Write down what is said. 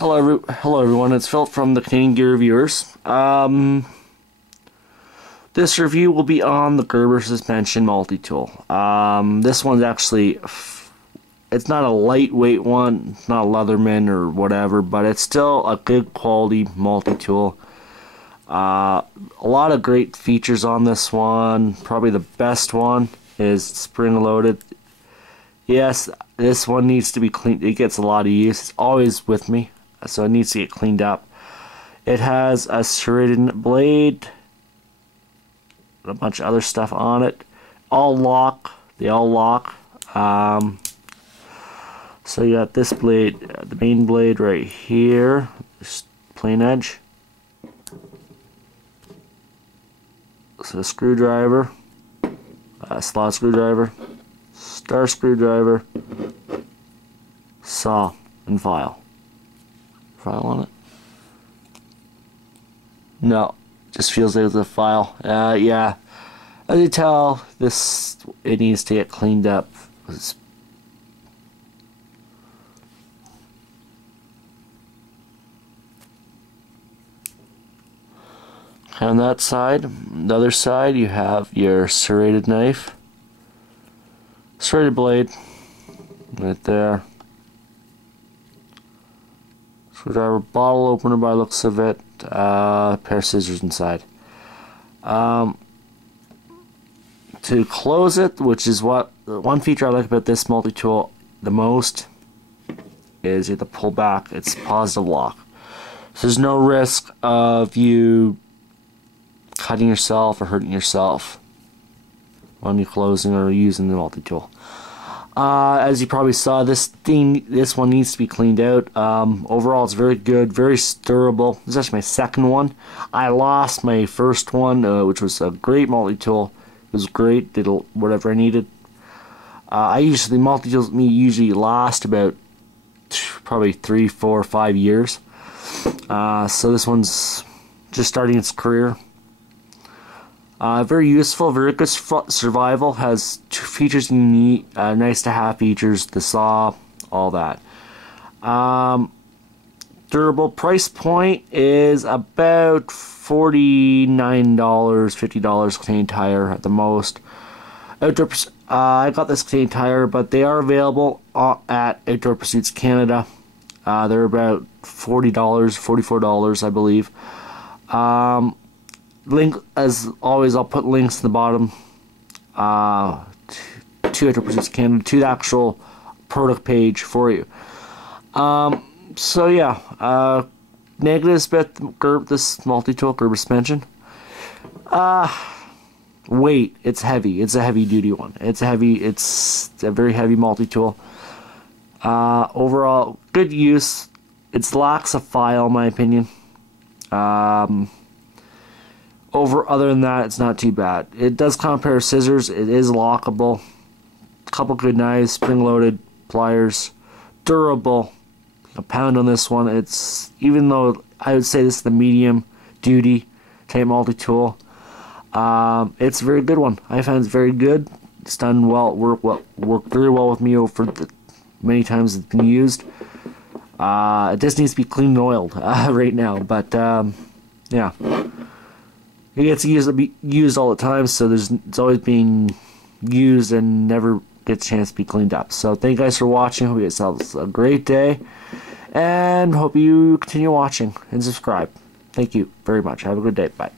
Hello everyone, it's Phil from the Canadian Gear Reviewers. This review will be on the Gerber suspension multi-tool. This one's actually, it's not a lightweight one, it's not a Leatherman or whatever, but it's still a good quality multi-tool. A lot of great features on this one. Probably the best one is spring-loaded. Yes, this one needs to be cleaned. It gets a lot of use. It's always with me, so it needs to get cleaned up. It has a serrated blade, a bunch of other stuff on it. All lock. They all lock. So you got this blade, the main blade right here, this plain edge. So a screwdriver, a slot screwdriver, star screwdriver, saw, and file. File on it? No, just feels like it's a file. Yeah, as you tell, it needs to get cleaned up. On that side, the other side, you have your serrated knife, serrated blade, right there. Screwdriver, bottle opener by the looks of it, a pair of scissors inside. To close it, which is what one feature I like about this multi-tool the most, is you have to pull back. It's positive lock, so there's no risk of you cutting yourself or hurting yourself when you're closing or using the multi-tool. As you probably saw, this one needs to be cleaned out. Overall, it's very good, very durable. This is actually my second one. I lost my first one, which was a great multi-tool. It was great, did whatever I needed. Multi-tools usually last about probably 3, 4, 5 years. So this one's just starting its career. Very useful, very good survival, has 2 features you need, nice to have features, the saw, all that. Durable. Price point is about $49, $50 Canadian Tire at the most. Outdoor, I got this Canadian Tire, but they are available at Outdoor Pursuits Canada. They're about $40, $44, I believe. Link, as always, I'll put links in the bottom to Outdoor Pursuits Canada, to the actual product page for you. So yeah, negatives about this multi-tool Gerber suspension. Weight, it's heavy. It's a heavy duty one. It's heavy. It's a very heavy multi-tool. Overall, good use. It lacks a file, in my opinion. Other than that, it's not too bad. It does come with a pair of scissors. It is lockable. A couple good knives, spring-loaded pliers, durable. A pound on this one. It's, even though I would say this is the medium duty type multi-tool, it's a very good one. I find it's very good. It's done well. Worked very well with me over the many times it's been used. It just needs to be cleaned and oiled right now, but yeah. It gets used all the time, so it's always being used and never gets a chance to be cleaned up. So thank you guys for watching. Hope you guys have a great day, and hope you continue watching and subscribe. Thank you very much. Have a good day. Bye.